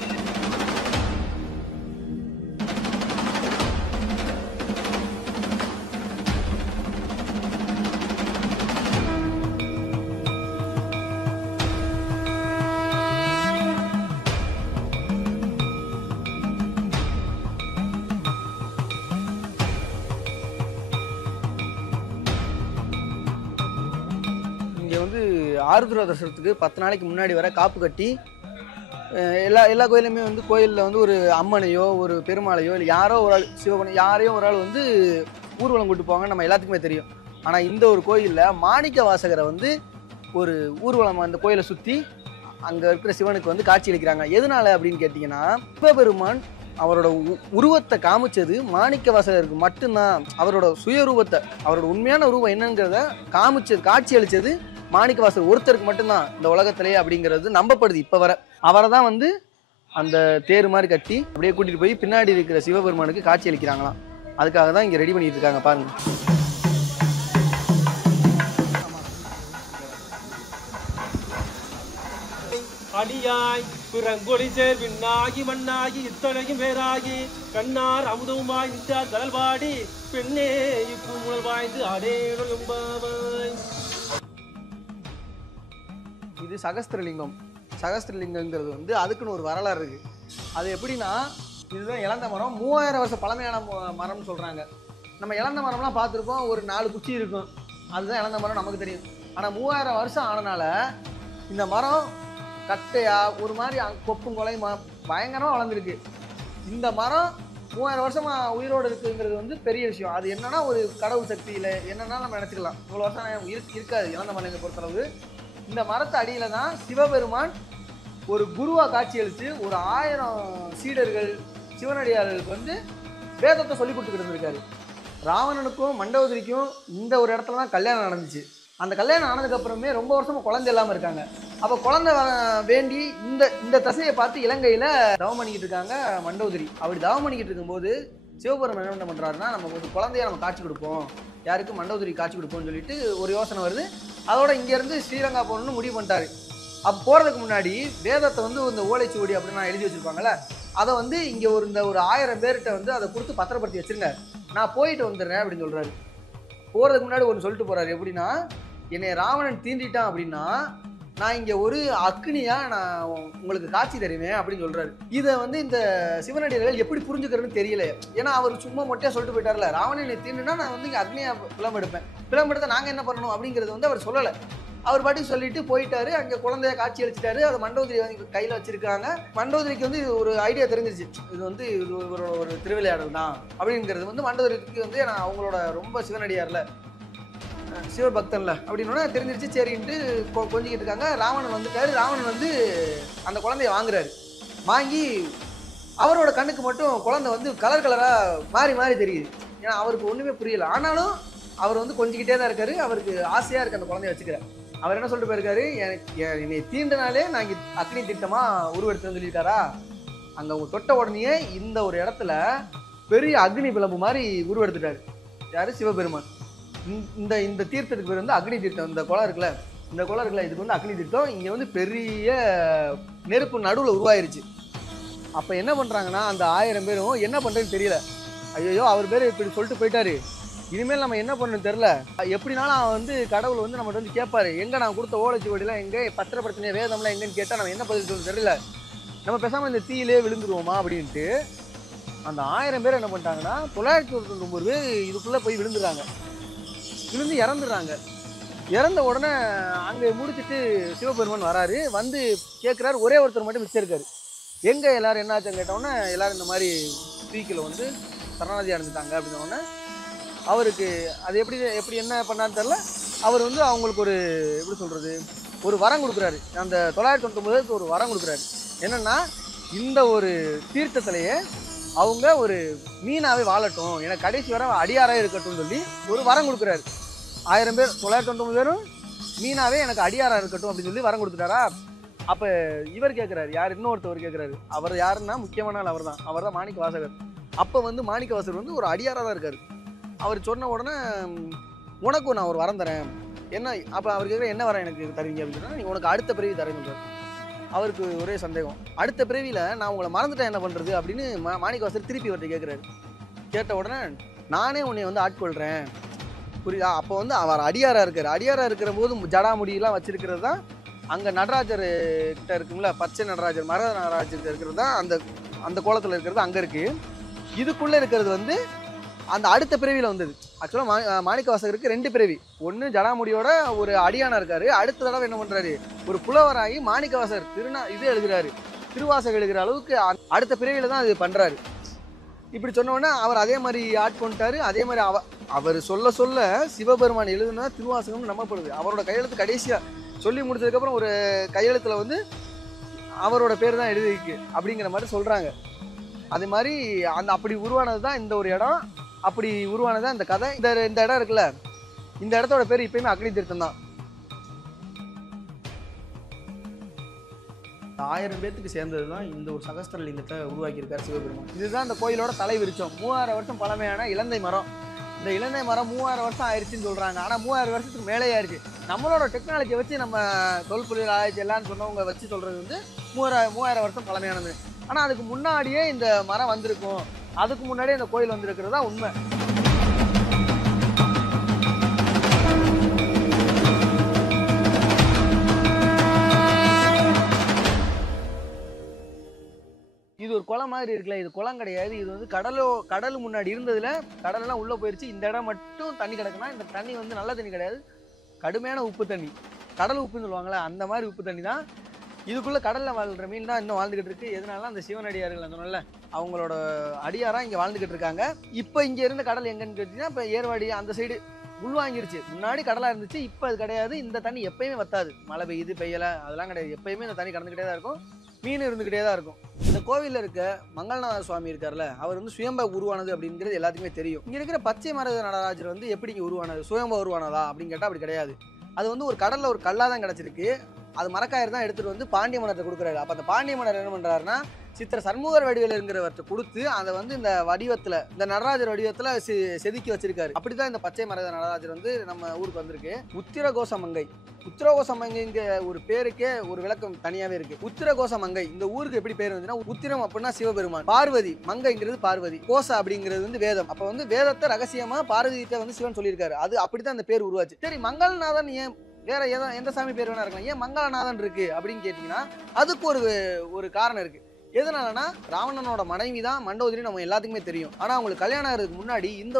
வந்து ஆருத்ரா தரிசனத்துக்கு 10 நாளைக்கு முன்னாடி வர காப்பு கட்டி எல்லா கோயிலுமே வந்து கோயிலில் வந்து ஒரு அம்மனையோ ஒரு பெருமாளையோ இல்லை யாரோ ஒரு ஆள், சிவபனை யாரையோ ஒரு ஆள் வந்து ஊர்வலம் கூட்டு போவாங்க, நம்ம எல்லாத்துக்குமே தெரியும். ஆனால் இந்த ஒரு கோயிலில் மாணிக்க வாசகரை வந்து ஒரு ஊர்வலம் அந்த கோயிலை சுற்றி அங்கே இருக்கிற சிவனுக்கு வந்து காட்சி அளிக்கிறாங்க. எதனால அப்படின்னு கேட்டிங்கன்னா, சிவபெருமான் அவரோட உருவத்தை காமிச்சது மாணிக்க வாசகருக்கு மட்டும்தான். அவரோட சுயரூபத்தை, அவரோட உண்மையான உருவம் என்னங்கிறத காட்சி அளித்தது மாணிக்க வாசகர் ஒருத்தருக்கு மட்டும்தான் இந்த உலகத்திலேயே அப்படிங்கிறது நம்பப்படுது. இப்போ வர அவரை தான் வந்து அந்த தேர் மாதிரி கட்டி அப்படியே கூட்டிகிட்டு போய் பின்னாடி இருக்கிற சிவபெருமானுக்கு காட்சி அளிக்கிறாங்களாம். அதுக்காக தான் இங்கே ரெடி பண்ணிட்டு இருக்காங்க பாருங்க. அடியாய் பிறங்கொடி சேர் விண்ணாகி மண்ணாகி இத்தனையும் வேறாகி கண்ணார் அமுதவுமாய் நின்றார் கடல்வாடி பெண்ணே இப்போ முழல் வாய்ந்து அடேனும்பாவாய் வந்து சகஸ்திரலிங்கங்கிறது வந்து அதுக்குன்னு ஒரு வரலாறு இருக்குது. அது எப்படின்னா, இதுதான் இழந்த மரம், 3000 வருஷம் பழமையான மரம்னு சொல்கிறாங்க. நம்ம இழந்த மரம்லாம் பார்த்துருப்போம், ஒரு 4 குச்சி இருக்கும், அதுதான் இழந்த மரம் நமக்கு தெரியும். ஆனால் 3000 வருஷம் ஆனனால இந்த மரம் கட்டையாக ஒரு மாதிரி கொப்பும் கொலையுமா பயங்கரமாக வளர்ந்துருக்கு. இந்த மரம் 3000 வருஷமாக உயிரோடு இருக்குங்கிறது வந்து பெரிய விஷயம். அது என்னன்னா ஒரு கடவுள் சக்தியில் என்னன்னா நம்ம நினச்சிக்கலாம். இவ்வளோ வருஷம் இருக்காது இழந்த மரங்களை பொறுத்தளவு. இந்த மரத்து அடியில் தான் சிவபெருமான் ஒரு குருவாக காட்சியளித்து ஒரு 1000 சீடர்கள் சிவனடியார்களுக்கு வந்து வேதத்தை சொல்லி கொடுத்துக்கிட்டு இருந்திருக்காரு. ராவணனுக்கும் மண்டோதரிக்கும் இந்த ஒரு இடத்துல தான் கல்யாணம் நடந்துச்சு. அந்த கல்யாணம் ஆனதுக்கப்புறமே ரொம்ப வருஷமாக குழந்தை இல்லாமல் இருக்காங்க. அப்போ குழந்தை வேண்டி இந்த தசையை பார்த்து இலங்கையில் தவம் பண்ணிக்கிட்டு இருக்காங்க மண்டோதரி. அப்படி தவம் பண்ணிக்கிட்டு இருக்கும்போது சிவபெருமான் என்ன பண்ணுறாருன்னா, நம்ம ஒரு குழந்தைய நம்ம காட்சி கொடுப்போம், யாருக்கு மண்டோதரி காட்சி கொடுப்போம்னு சொல்லிட்டு ஒரு யோசனை வருது. அதோட இங்கேருந்து ஸ்ரீலங்கா போகணுன்னு முடிவு பண்ணிட்டாரு. அப்போ போகிறதுக்கு முன்னாடி வேதத்தை வந்து இந்த ஓலைச்சுவடி அப்படின்னு நான் எழுதி வச்சுருப்பாங்கள்ல, அதை வந்து இங்கே ஒரு 1000 பேர்கிட்ட வந்து அதை கொடுத்து பத்திரப்படுத்தி வச்சுருங்க, நான் போயிட்டு வந்துடுறேன் அப்படின்னு சொல்கிறாரு. போகிறதுக்கு முன்னாடி ஒன்று சொல்லிட்டு போகிறாரு. எப்படின்னா, என்னை ராவணன் தீண்டிட்டான் அப்படின்னா நான் இங்கே ஒரு அக்னியாக நான் உங்களுக்கு காட்சி தருவேன் அப்படின்னு சொல்கிறாரு. இதை வந்து இந்த சிவனடியார்கள் எப்படி புரிஞ்சுக்கிறதுன்னு தெரியல. ஏன்னா அவர் சும்மா மொட்டையாக சொல்லிட்டு போயிட்டார்ல, ராவணனை தீண்டுனா நான் வந்து இங்கே அக்னியாக பிளம் எடுப்பேன், பிளம் எடுத்தால் நாங்கள் என்ன பண்ணணும் அப்படிங்கிறது வந்து அவர் சொல்லலை. அவர் பாட்டி சொல்லிட்டு போயிட்டாரு. அங்கே குழந்தைய காட்சி அளிச்சிட்டாரு. அதை மண்டோதரி வந்து கையில் வச்சிருக்காங்க. மண்டோதரிக்கு வந்து ஒரு ஐடியா தெரிஞ்சிருச்சு, இது வந்து இது ஒரு திருவிளையாடல் தான் அப்படிங்கிறது வந்து மண்டோதரிக்கு வந்து நான் அவங்களோட ரொம்ப சிவனடியார்ல சிவபக்தன்ல அப்படின்னு தெரிஞ்சிருச்சு. சரின்ட்டு கொஞ்சிக்கிட்டு இருக்காங்க. ராவணன் வந்துட்டாரு. ராவணன் வந்து அந்த குழந்தைய வாங்குறாரு. வாங்கி அவரோட கண்ணுக்கு மட்டும் குழந்தை வந்து கலர் கலராக மாறி மாறி தெரியுது. ஏன்னா அவருக்கு ஒன்றுமே புரியல. ஆனாலும் அவர் வந்து கொஞ்சிக்கிட்டே தான் இருக்காரு. அவருக்கு ஆசையாக இருக்குது அந்த குழந்தைய வச்சுக்கிறேன். அவர் என்ன சொல்லிட்டு போயிருக்காரு, என்னை தீண்டினாலே நான் இங்கே அக்னி திட்டமாக உருவெடுத்துன்னு சொல்லியிருக்காரா. அங்கே அவங்க தொட்ட உடனே இந்த ஒரு இடத்துல பெரிய அக்னி பிளம்பு மாதிரி உருவெடுத்துட்டாரு. யார்? சிவபெருமான். இந்த தீர்த்தத்துக்கு பேர் வந்து அக்னி தீர்த்தம். இந்த குளம் இருக்குல்ல, இதுக்கு வந்து அக்னி தீர்த்தம். இங்கே வந்து பெரிய நெருப்பு நடுவில் உருவாயிருச்சு. அப்போ என்ன பண்ணுறாங்கன்னா, அந்த 1000 பேரும் என்ன பண்ணுறதுன்னு தெரியல. ஐயோ அவர் பேர் இப்படி சொல்லிட்டு போயிட்டாரு, இனிமேல் நம்ம என்ன பண்ணணும்னு தெரில. எப்படினாலும் அவன் வந்து கடவுள் வந்து நம்மகிட்ட வந்து கேட்பாரு, எங்கே நான் கொடுத்த ஓலைச்சுவடிலாம் எங்கே, பத்திரப்படுத்தின வேதம்லாம் எங்கேன்னு கேட்டால் நம்ம என்ன பதில் சொல்லணும் தெரியல, நம்ம பேசாமல் இந்த தீயிலே விழுந்துருவோமா அப்படின்ட்டு அந்த 1000 பேர் என்ன பண்ணிட்டாங்கன்னா 999 பேர் இதுக்குள்ளே போய் விழுந்துடுறாங்க. விழுந்து இறந்துடுறாங்க. இறந்த உடனே அங்கே முடிச்சுட்டு சிவபெருமான் வராரு. வந்து கேட்குறாரு. ஒரே ஒருத்தர் மட்டும் மிச்சம் இருக்காரு. எங்கே எல்லோரும் என்னாச்சுன்னு கேட்டோன்னே எல்லோரும் இந்த மாதிரி தீக்கில் வந்து சரணாதி அடைஞ்சிட்டாங்க அப்படின்னோடனே அவருக்கு அது எப்படி என்ன பண்ணான்னு தெரில. அவர் வந்து அவங்களுக்கு ஒரு எப்படி சொல்கிறது, ஒரு வரம் கொடுக்குறாரு. அந்த 999 ஒரு வரம் கொடுக்குறாரு. என்னென்னா, இந்த ஒரு தீர்த்தத்திலேயே அவங்க ஒரு மீனாவே வாழட்டும், எனக்கு கடைசி வரை அடியாராக இருக்கட்டும்னு சொல்லி ஒரு வரம் கொடுக்குறாரு. 1000 பேர் 999 பேரும் மீனாவே எனக்கு அடியாராக இருக்கட்டும் அப்படின்னு சொல்லி வரம் கொடுத்துட்டாரா. அப்போ இவர் கேட்குறாரு, யார்? இன்னொருத்தவர் கேட்குறாரு. அவர் யாருன்னா முக்கியமான ஆள் அவர் தான் மாணிக்க வாசகர். அப்போ வந்து மாணிக்க வாசகர் வந்து ஒரு அடியாராக தான் இருக்கார். அவர் சொன்ன உடனே, உனக்கும் நான் ஒரு வரம் தரேன். என்ன? அப்போ அவர் கேட்குற, என்ன வரம் எனக்கு தருவீங்க அப்படின்னு சொன்னால், நீ உனக்கு அடுத்த பிறவி தரேன்னு. அவருக்கு ஒரே சந்தேகம், அடுத்த பிறவியில் நான் உங்களை மறந்துட்டேன் என்ன பண்ணுறது அப்படின்னு மாணிக்கவாசகர் திருப்பி அவர்கிட்ட கேட்குறாரு. கேட்ட உடனே, நானே உன்னை வந்து ஆட்கொள்கிறேன், புரியுதா? அப்போ வந்து அவர் அடியாராக இருக்கார். அடியாராக இருக்கிற போது ஜடாமுடியெல்லாம் வச்சிருக்கிறது தான் அங்கே நடராஜர் கிட்ட இருக்குங்களா, பச்சை நடராஜர், மர நடராஜர் இருக்கிறது தான் அந்த கோலத்தில் இருக்கிறது அங்கே இருக்குது. இதுக்குள்ளே இருக்கிறது வந்து அந்த அடுத்த பிறவியில் வந்தது. ஆக்சுவலாக மாணிக்கவாசகருக்கு 2 பிறவி. ஒன்று ஜடாமுடியோட ஒரு அடியானா இருக்காரு. அடுத்த தடவை என்ன பண்ணுறாரு, ஒரு புலவராகி மாணிக்கவாசகர் இது எழுதுகிறாரு, திருவாசகம் எழுதுகிற அளவுக்கு அடுத்த பிறவியில் தான் அது பண்ணுறாரு. இப்படி சொன்னோடனே அவர் அதே மாதிரி ஆட்கொண்டாரு. அதே மாதிரி அவர் சொல்ல சிவபெருமான் எழுதுனா திருவாசகம்னு நம்பப்படுது. அவரோட கையெழுத்து கடைசியாக சொல்லி முடிச்சதுக்கப்புறம் ஒரு கையெழுத்தில் வந்து அவரோட பேர் தான் எழுதிருக்கு அப்படிங்கிற மாதிரி சொல்கிறாங்க. அது மாதிரி அப்படி உருவானது தான் இந்த ஒரு இடம். அப்படி உருவானது தான் இந்த கதை. இந்த இடம் இருக்குல்ல, இந்த இடத்தோட பேர் இப்பயுமே அக்னி தீர்த்தம் தான். 1000 பேத்துக்கு சேர்ந்தது தான் இந்த ஒரு சகஸ்திரலிங்கத்தை உருவாக்கியிருக்கார் சிவபெருமான். இதுதான் இந்த கோயிலோட தலை விருட்சம். 3000 வருஷம் பழமையான இலந்தை மரம். இந்த இலந்தை மரம் 3000 வருஷம் ஆயிடுச்சுன்னு சொல்கிறாங்க. ஆனால் 3000 வருஷத்துக்கு மேலேயே ஆயிடுச்சு. நம்மளோட டெக்னாலஜியை வச்சு நம்ம தொல்பொருள் ஆராய்ச்சி எல்லாம் சொன்னவங்க வச்சு சொல்கிறது வந்து 3000 வருஷம் பழமையானது. ஆனால் அதுக்கு முன்னாடியே இந்த மரம் வந்திருக்கும், அதுக்கு முன்னாடியே இந்த கோயில் வந்திருக்கிறது தான் உண்மை. இது ஒரு குளம் மாதிரி இருக்குல்ல, இது குளம் கிடையாது. இது வந்து கடல் முன்னாடி இருந்ததுல கடலெல்லாம் உள்ள போயிருச்சு. இந்த இடம் மட்டும் தண்ணி கிடக்குன்னா இந்த தண்ணி வந்து நல்ல தண்ணி கிடையாது, கடுமையான உப்பு தண்ணி, கடல் உப்புன்னு சொல்லுவாங்களே அந்த மாதிரி உப்பு தண்ணி தான். இதுக்குள்ள கடல்ல வாழ்ற மீன் தான் இன்னும் வாழ்ந்துகிட்டு இருக்கு. எதனால அந்த சிவனடியார்கள் சொன்னல அவங்களோட அடியாரா இங்க வாழ்ந்துகிட்டு இருக்காங்க. இப்போ இங்க இருந்த கடல் எங்கன்னு கேட்டீங்கன்னா இப்போ ஏர்வாடி அந்த சைடு உள்வாங்கிருச்சு. முன்னாடி கடலா இருந்துச்சு, இப்போ அது கிடையாது. இந்த தண்ணி எப்பயுமே வத்தாது, மழை பெய்யுது பெய்யல அதெல்லாம் கிடையாது. எப்பயுமே இந்த தண்ணி கடந்துகிட்டே தான் இருக்கும், மீன் இருந்துகிட்டே தான் இருக்கும். இந்த கோவிலில் இருக்க மங்களநாத சுவாமி இருக்கார்ல, அவர் வந்து சுயம்பா உருவானது அப்படிங்கிறது எல்லாத்துக்குமே தெரியும். இங்க இருக்கிற பச்சை மரத நடராஜர் வந்து எப்படி இங்க உருவானது, சுயம்பா உருவானதா அப்படின்னு கேட்டால் அப்படி கிடையாது. அது வந்து ஒரு கடல்ல ஒரு கல்லா தான் கிடைச்சிருக்கு. அது மரக்காயர் தான் எடுத்துட்டு வந்து பாண்டிய மன்னர்கிட்ட கொடுக்குறாரு. அப்போ அந்த பாண்டிய மன்னர் என்ன பண்றாருன்னா சித்திர சண்முகர் வடிவேலுங்கிறவர்கிட்ட கொடுத்து அதை வந்து இந்த வடிவத்துல இந்த நடராஜர் வடிவத்துல செதுக்கி வச்சிருக்காரு. அப்படிதான் இந்த பச்சை மரத நடராஜர் வந்து நம்ம ஊருக்கு வந்திருக்கு. உத்திரகோசமங்கை, உத்திரகோசமங்கைங்க ஒரு பேருக்கே ஒரு விளக்கம் தனியாவே இருக்கு. உத்திரகோசமங்கை இந்த ஊருக்கு எப்படி பேர் வந்துன்னா, உத்திரம் அப்படின்னா சிவபெருமான், பார்வதி, மங்கைங்கிறது பார்வதி, கோசா அப்படிங்கிறது வந்து வேதம். அப்ப வந்து வேதத்தை ரகசியமா பார்வதி கிட்ட வந்து சிவன் சொல்லியிருக்காரு. அது அப்படிதான் அந்த பேர் உருவாச்சு. சரி, மங்களநாதன் ஏன் வேற எந்த சாமி பேர் வேணா இருக்கலாம், ஏன் மங்களநாதன் இருக்கு அப்படின்னு கேட்டீங்கன்னா அதுக்கு ஒரு காரணம் இருக்கு. எதனாலனா ராவணனோட மனைவி தான் மண்டோதரி, நம்ம எல்லாத்துக்குமே தெரியும். ஆனா அவங்களுக்கு கல்யாணம் ஆகிறதுக்கு முன்னாடி இந்த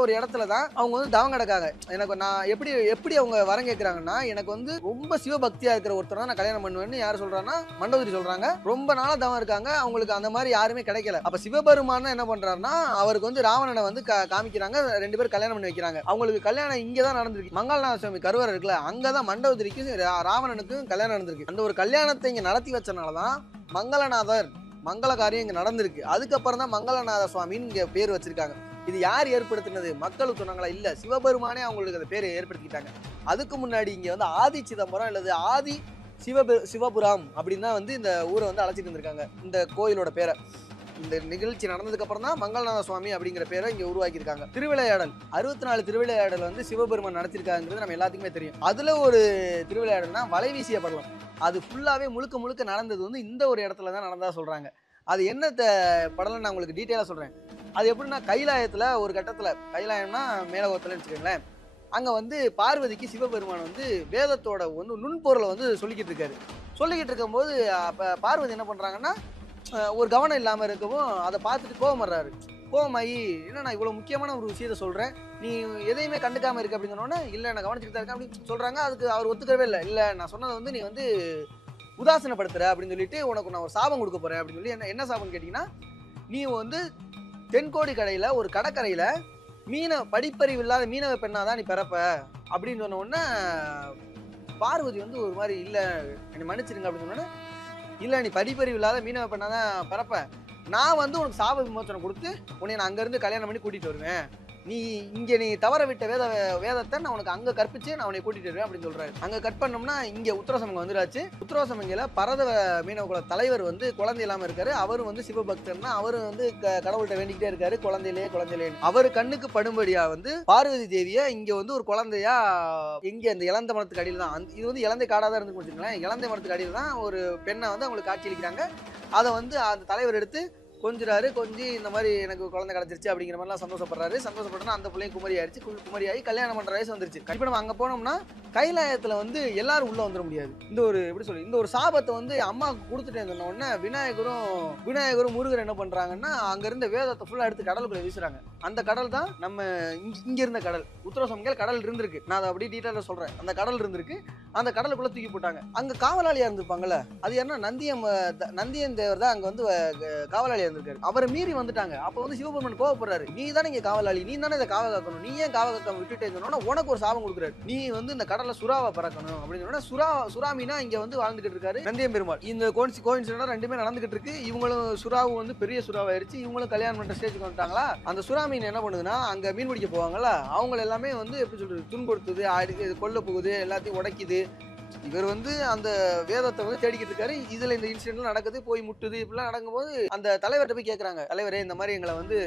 ஒரு இடத்துல தான் அவங்க வந்து தவம் கிடக்காங்க. எனக்கு நான் எப்படி அவங்க வரம் கேட்கறாங்கன்னா, எனக்கு வந்து ரொம்ப சிவபக்தியா இருக்கிற ஒருத்தர் தான் நான் கல்யாணம் பண்ணுவேன்னு யார் சொல்றாங்கன்னா மண்டோதரி சொல்றாங்க. ரொம்ப நாளா தவம் இருக்காங்க, அவங்களுக்கு அந்த மாதிரி யாருமே கிடைக்கல. அப்ப சிவபெருமான் என்ன பண்றாருன்னா அவருக்கு வந்து ராவணனை வந்து காமிக்கிறாங்க, 2 பேரும் கல்யாணம் பண்ணி வைக்கிறாங்க. அவங்களுக்கு கல்யாணம் இங்கதான் நடந்திருக்கு. மங்களநாத சுவாமி கருவறை இருக்குல்ல, அங்கதான் மண்டோதரிக்கும் ராவணனுக்கும் கல்யாணம் நடந்திருக்கு. அந்த ஒரு கல்யாணத்தை இங்க நடத்தி வச்சனாலதான் மங்களநாதர், மங்கள காரியம் இங்க நடந்திருக்கு. அதுக்கப்புறம் தான் மங்களநாத சுவாமின்னு இங்க பேர் வச்சிருக்காங்க. இது யார் ஏற்படுத்தினது, மக்களுக்கு சொன்னாங்களா? இல்ல, சிவபெருமானே அவங்களுக்கு அந்த பேரை ஏற்படுத்திக்கிட்டாங்க. அதுக்கு முன்னாடி இங்க வந்து ஆதி சிதம்பரம் அல்லது ஆதி சிவபுரம் அப்படின்னு தான் வந்து இந்த ஊரை வந்து அழைச்சிட்டு வந்திருக்காங்க. இந்த கோயிலோட பேரை இந்த நிகழ்ச்சி நடந்ததுக்கு அப்புறம் தான் மங்களநாத சுவாமி அப்படிங்கிற பேரை இங்க உருவாக்கியிருக்காங்க. திருவிளையாடல் 64 திருவிளையாடல் வந்து சிவபெருமான் நடத்திருக்காங்கிறது நம்ம எல்லாத்துக்குமே தெரியும். அதுல ஒரு திருவிளையாடல்னா வலை வீசிய படலம். அது ஃபுல்லாவே முழுக்க நடந்தது வந்து இந்த ஒரு இடத்துல தான் நடந்ததா சொல்றாங்க. அது என்ன படலம் நான் உங்களுக்கு டீட்டெயிலா சொல்றேன். அது எப்படின்னா, கைலாயத்துல ஒரு கட்டத்துல, கைலாயம்னா மேலோகத்துல வச்சுக்கோங்களேன், அங்க வந்து பார்வதிக்கு சிவபெருமான் வந்து வேதத்தோட வந்து நுண்பொருளை வந்து சொல்லிக்கிட்டு இருக்கும்போது அப்ப பார்வதி என்ன பண்றாங்கன்னா ஒரு கவனம் இல்லாம இருக்கவும் அதை பார்த்துட்டு கோவமாயி என்ன இவ்வளவு முக்கியமான ஒரு விஷயத்த சொல்றேன், நீ எதையுமே கண்டுக்காம இருக்க அப்படின்னு சொன்னோன்னே, இல்ல நான் கவனிச்சுட்டு தான் இருக்கேன் அப்படின்னு சொல்றாங்க. அதுக்கு அவர் ஒத்துக்கவே இல்லை. இல்ல நான் சொன்னதை வந்து நீ வந்து உதாசனப்படுத்துற அப்படின்னு சொல்லிட்டு உனக்கு நான் ஒரு சாபம் கொடுக்க போறேன் அப்படின்னு சொல்லி என்ன சாபம்னு கேட்டீங்கன்னா, நீ வந்து தென்கோடி கடையில ஒரு கடற்கரையில படிப்பறிவு இல்லாத மீனவ பெண்ணாதான் நீ பிறப்ப அப்படின்னு சொன்ன உடனே பார்வதி வந்து ஒரு மாதிரி, இல்ல என்னை மன்னிச்சிருங்க அப்படின்னு சொன்னோன்னே, இல்ல நீ படிப்பறிவு இல்லாத மீனவ பெண்ணாதான் பிறப்ப, நான் வந்து உனக்கு சாப விமோசனம் கொடுத்து உன்னை நான் அங்கிருந்து கல்யாணம் பண்ணி கூட்டிட்டு வருவேன், நீ தவற விட்ட வேதத்தை நான் உனக்கு அங்க கற்பிச்சு நான் உன்னை கூட்டிட்டு வருவேன் அப்படின்னு சொல்றாரு. அங்க கட் பண்ணோம்னா இங்க உத்தரசமங்கம் வந்துடாச்சு. உத்தரசமங்கையில பரதவ மீனவ குல தலைவர் வந்து குழந்தை இல்லாம இருக்காரு. அவரும் வந்து சிவபக்தர்னா அவரும் வந்து கடவுள்கிட்ட வேண்டிக்கிட்டே இருக்காரு, குழந்தையிலே. அவர் கண்ணுக்கு படும்படியா வந்து பார்வதி தேவிய இங்க வந்து ஒரு குழந்தையா இங்க இந்த இளந்த மரத்துக்கு அடியில் தான், இது வந்து இளந்தை காடா தான் இருந்து வச்சுக்கோங்களேன், இளந்தை மரத்துக்கு அடியில் தான் ஒரு பெண்ணை வந்து அவங்களுக்கு காட்சி அளிக்கிறாங்க. அதை வந்து அந்த தலைவர் எடுத்து கொஞ்சி இந்த மாதிரி எனக்கு குழந்தை கிடைச்சிருச்சு அப்படிங்கிற மாதிரிலாம் சந்தோஷப்படுறா. அந்த பிள்ளையும் குமரி ஆயிடுச்சு. குமரியாகி கல்யாணம் பண்ற வயசு வந்துருச்சு. இப்போ நம்ம அங்க போனோம்னா கைலாயத்துல வந்து எல்லாரும் உள்ள வந்துட முடியாது. இந்த ஒரு சாபத்தை வந்து அம்மாவுக்கு கொடுத்துட்டேன்னு சொன்ன உடனே விநாயகரும் முருகர் என்ன பண்றாங்கன்னா அங்க இருந்த வேதத்தை ஃபுல்லா எடுத்து கடலுக்குள்ள வீசுறாங்க. அந்த கடல் தான் நம்ம இங்க இருந்த கடல். உத்தரசமங்கையில் கடல் இருந்திருக்கு, நான் அதை அப்படியே டீட்டெயிலாக சொல்றேன். அந்த கடல் இருந்திருக்கு, அந்த கடலுக்குள்ள தூக்கி போட்டாங்க. அங்க காவலாளியா இருந்திருப்பாங்கல்ல, அது என்ன நந்தியம் தேவர் தான் அங்க வந்து காவலாளியா இருந்திருக்காரு. அவரை மீறி வந்துட்டாங்க. அப்ப வந்து சிவபெருமான் கோவப்படுறாரு, நீ தானே இங்க காவலாளி, நீ தானே இதை காவ காக்கணும், நீ ஏன் காவ காக்காம விட்டுட்டேன்னு உனக்கு ஒரு சாபம் கொடுக்குறாரு, நீ வந்து இந்த கடல்ல சுறாவை பறக்கணும் அப்படின்னு சொன்னா சுறாமீனா இங்க வந்து வாழ்ந்துகிட்டு இருக்காரு நந்தியம் பெருமாள். இந்த கோயின்சிடென்டா ரெண்டுமே நடந்துகிட்டு இருக்கு. இவங்களும் சுறாவும் வந்து பெரிய சுறாவாயிருச்சு, இவங்களும் கல்யாணம் பண்ற ஸ்டேஜுக்கு வந்துட்டாங்களா. அந்த சுறா மீன் என்ன பண்ணுதுன்னா அங்க மீன் பிடிக்க போவாங்கல்ல, அவங்க எல்லாமே வந்து எப்படி சொல்றது, துன்புறுத்துது, கொல்ல போகுது, எல்லாத்தையும் உடைக்குது. இவர் வந்து அந்த வேதத்தை வந்து தேடிக்கிட்டு இருக்காரு. இதுல இந்த இன்சிடென்ட் நடக்குது, போய் முட்டுது, இப்படிலாம் நடக்கும்போது அந்த தலைவர்கிட்ட போய் கேட்கறாங்க, தலைவரே இந்த மாதிரி எங்களை வந்து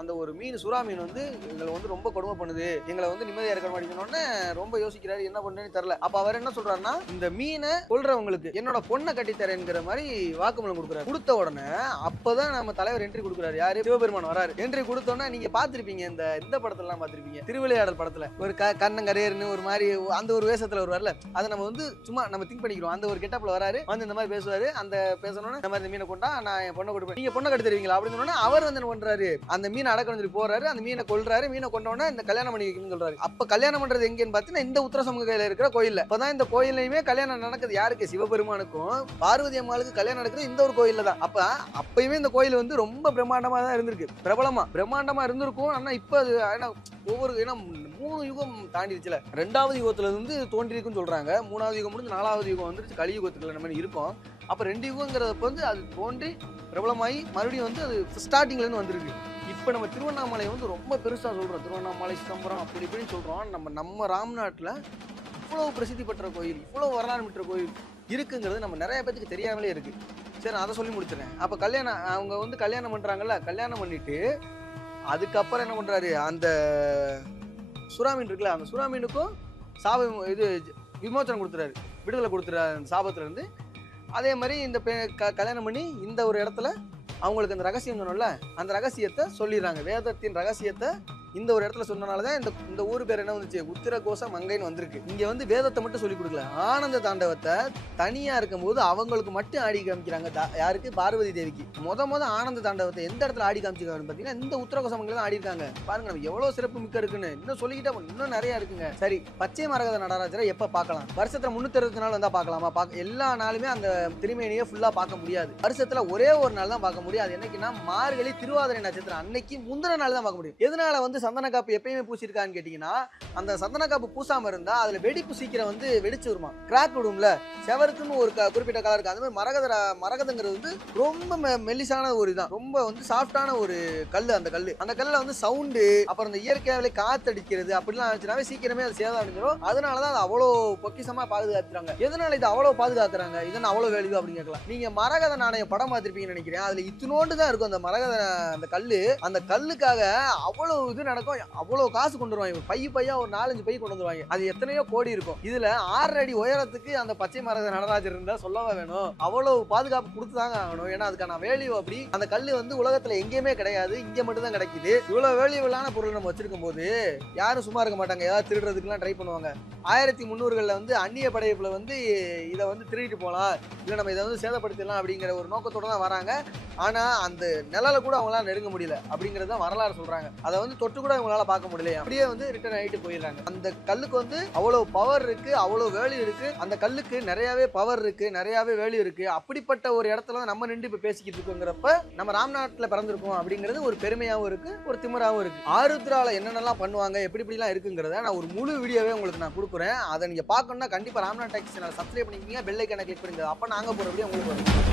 அந்த ஒரு சுறா மீன் வந்து எங்களை வந்து ரொம்ப கொடுமை பண்ணுது, எங்களை வந்து நிம்மதியா இருக்க மாட்டேங்கன்னு ரொம்ப யோசிக்கிறாரு, என்ன பண்றேன்னு தெரியல. அப்ப அவர் என்ன சொல்றாருன்னா, இந்த மீனை கொல்றவங்களுக்கு என்னோட பொண்ணை கட்டித்தரேங்கிற மாதிரி வாக்குமூலம் கொடுக்குறாரு. கொடுத்த உடனே அப்பதான் நம்ம தலைவர் என்ட்ரி கொடுக்குறாரு. யாரு? சிவபெருமான் வராரு. என்ட்ரி கொடுத்தோன்னா நீங்க பாத்திருப்பீங்க, இந்த படத்துல எல்லாம் பாத்திருப்பீங்க, திருவிளையாடல் படத்துல ஒரு கண்ணங்கரேர்னு ஒரு மாதிரி அந்த ஒரு வேஷத்துல வருவார்ல, அதை நம்ம வந்து வந்து சும்மா நம்ம திங்க் பண்ணிக்கிறோம். அந்த ஒரு கெட்டப்ல வராரு, வந்து இந்த மாதிரி பேசுவாரு. அந்த பேசணும்னு இந்த மாதிரி மீனை கொண்டா நான் என் பொண்ணை கொடுப்பேன், நீங்க பொண்ணை கட்டு தருவீங்களா அப்படின்னு சொன்னா அவர் வந்து என்ன பண்றாரு, அந்த மீனை அடக்கணும் சொல்லி போறாரு. அந்த மீனை கொல்றாரு. மீனை கொண்டோன்னா இந்த கல்யாணம் பண்ணி வைக்கணும்னு சொல்றாரு. அப்ப கல்யாணம் பண்றது எங்கன்னு பாத்தீங்கன்னா இந்த உத்தர சமூகையில இருக்கிற கோயில்ல. அப்பதான் இந்த கோயிலையுமே கல்யாணம் நடக்குது. யாருக்கு? சிவபெருமானுக்கும் பார்வதி அம்மாளுக்கு கல்யாணம் நடக்குது இந்த ஒரு கோயில்ல தான். அப்பயுமே இந்த கோயில் வந்து ரொம்ப பிரம்மாண்டமா தான் இருந்திருக்கு. பிரம்மாண்டமா இருந்திருக்கும். ஆனா இப்ப அது ஒவ்வொரு 3 யுகம் தாண்டிடுச்சுல. 2வது யுகத்துல இருந்து தோன்றிருக்குன்னு சொல்றாங்க. 3வது யுகம் முடிஞ்சு 4வது யுகம் வந்துருச்சு. கலியுகத்துல நம்ம இருக்கும். அப்ப 2 யுகங்கிறப்ப வந்து அது தோன்றி பிரபலமாயி மறுபடியும் வந்து அது ஸ்டார்டிங்ல இருந்து வந்திருக்கு. இப்ப நம்ம திருவண்ணாமலை வந்து ரொம்ப பெருசா சொல்றோம். திருவண்ணாமலை சிதம்பரம் அப்படி இப்படின்னு சொல்றோம். நம்ம ராம்நாட்டுல இவ்வளவு பிரசித்தி பெற்ற கோயில், இவ்வளவு வரலாறு பெற்ற கோயில் இருக்குங்கிறது நம்ம நிறைய பேருக்கு தெரியாமலே இருக்கு. சரி, நான் அதை சொல்லி முடிச்சிடறேன். அப்ப அவங்க வந்து கல்யாணம் பண்றாங்கல்ல, கல்யாணம் பண்ணிட்டு அதுக்கப்புறம் என்ன பண்றாரு, அந்த சுறாமீன் இருக்குல்ல, அந்த சுறாமீனுக்கும் இது விமோச்சனம் கொடுத்துறாரு, விடுதலை கொடுத்துறாரு அந்த சாபத்துல இருந்து. அதே மாதிரி இந்த கல்யாணம் பண்ணி இந்த ஒரு இடத்துல அவங்களுக்கு அந்த ரகசியம் சொன்னோம்ல, அந்த ரகசியத்தை சொல்லிடுறாங்க. வேதத்தின் ரகசியத்தை இந்த ஒரு இடத்துல சொன்னனாலதான் இந்த ஊர் பேர் என்ன வந்துச்சு, உத்திரகோச மங்கைன்னு வந்திருக்கு. இங்க வந்து வேதத்தை மட்டும் சொல்லி கொடுக்கல, ஆனந்த தாண்டவத்தை தனியா இருக்கும்போது அவங்களுக்கு மட்டும் ஆடி காமிக்கிறாங்க. யாருக்கு? பார்வதி தேவிக்கு. முத ஆனந்த தாண்டவத்தை எந்த இடத்துல ஆடி காமிச்சிருக்காங்கன்னு பாத்தீங்கன்னா இந்த உத்திரகோச மங்கையில தான் ஆடி இருக்காங்க. பாருங்க நம்ம எவ்வளவு சிறப்பு மிக்க இருக்குன்னு. இன்னும் சொல்லிக்கிட்டா இன்னும் நிறைய இருக்குங்க. சரி, பச்சை மரகத நடராஜரை எப்ப பார்க்கலாம்? வருஷத்துல 360 நாள் வந்தா பார்க்கலாமா? எல்லா நாளுமே அந்த திருமேனியை ஃபுல்லா பார்க்க முடியாது. வருஷத்துல ஒரே ஒரு நாள் தான் பார்க்க முடியும். அது என்னைக்குன்னா மார்கழி திருவாதிரை நட்சத்திரம் அன்னைக்கு முந்தின நாள் தான் பார்க்க முடியும். எதனால வந்து சந்தன காப்பு எப்பயுமே பூசிருக்கான்னு கேட்டீங்கன்னா, அந்த சந்தன காப்பு பூசாம இருந்தா அதுல வெடிப்பு சீக்கிரம் வந்து வெடிச்சு வருமா, கிராக் விடும்ல. செவருக்குன்னு ஒரு குறிப்பிட்ட கலர் இருக்கு. அந்த மாதிரி மரகதங்கிறது வந்து ரொம்ப மெல்லிசான ஒரு இதான், ரொம்ப வந்து சாஃப்டான ஒரு கல். அந்த கல்லுல வந்து சவுண்டு, அப்புறம் இந்த இயற்கையாவிலே காத்தடிக்கிறது அப்படிலாம் ஆச்சுனாவே சீக்கிரமே அது சேதம் அடைஞ்சிடும். அதனாலதான் அது அவ்வளோ பொக்கிஷமா பாதுகாத்துறாங்க. எதனால இது அவ்வளவு பாதுகாத்துறாங்க, இதன் அவ்வளவு வேல்யூ அப்படின்னு கேட்கலாம். நீங்க மரகத நாணயம் படம் பார்த்திருப்பீங்கன்னு நினைக்கிறேன். அதுல இத்தினோண்டு தான் இருக்கும் அந்த மரகத அந்த கல்லு. அந்த கல்லுக்காக அவ்வளவு இது நடக்கும், அவ்வளவு காசு கொண்டு வருவாங்க. பையா ஒரு 4-5 பை கொண்டு வந்துருவாங்க. அது எத்தனையோ கோடி இருக்கும். இதுல 6 அடி உயரத்துக்கு அந்த பச்சை மரகத நடராஜர் இருந்தா சொல்லவா வேணும், அவ்வளவு பாதுகாப்பு கொடுத்துதாங்க ஆகணும். ஏன்னா அதுக்கான வேல்யூ அப்படி. அந்த கல்லு வந்து உலகத்துல எங்கேயுமே கிடையாது, இங்க மட்டும் தான் கிடைக்குது. இவ்வளவு வேல்யூபிளான பொருள் நம்ம வச்சிருக்கும் போது யாரும் சும்மா இருக்க மாட்டாங்க, ஏதாவது திருடுறதுக்குலாம் ட்ரை பண்ணுவாங்க. 1300களில் வந்து அந்நிய படையப்புல வந்து இதை வந்து திருடிட்டு போகலாம், இல்லை நம்ம இதை வந்து சேதப்படுத்திடலாம் அப்படிங்கிற ஒரு நோக்கத்தோட தான் வராங்க. ஆனா அந்த நிழல கூட அவங்களால நெருங்க முடியல அப்படிங்கறத வரலாறு சொல்றாங்க. அதை வந்து தொட்டு கூட அவங்களால பார்க்க முடியல, அப்படியே வந்து ரிட்டர்ன் ஆகிட்டு போயிடுறாங்க. அந்த கல்லுக்கு வந்து அவ்வளவு பவர் இருக்கு, அவ்வளவு வேல்யூ இருக்கு. அந்த கல்லுக்கு நிறையவே பவர் இருக்கு, நிறையவே வேல்யூ இருக்கு. அப்படிப்பட்ட ஒரு இடத்துல நம்ம நின்று இப்ப பேசிக்கிட்டு இருக்கோங்கிறப்ப நம்ம ராம்நாட்டுல பிறந்திருக்கோம் அப்படிங்கிறது ஒரு பெருமையாவும் இருக்கு, ஒரு திமிராவும் இருக்கு. ஆருத்ரால என்னென்னலாம் பண்ணுவாங்க, எப்படி இப்படிலாம் இருக்குங்கிறத நான் ஒரு முழு வீடியோவே உங்களுக்கு நான் கொடுக்குறேன். அதை நீங்க பார்க்கணும்னா கண்டிப்பா ராம்நாட் டெக் சேனலை சப்ஸ்கிரைப் பண்ணிக்கிங்க, பெல் ஐகானை கிளிக் பண்ணுங்க. அப்ப நாங்க போற வீடியோ உங்களுக்கு வரும்.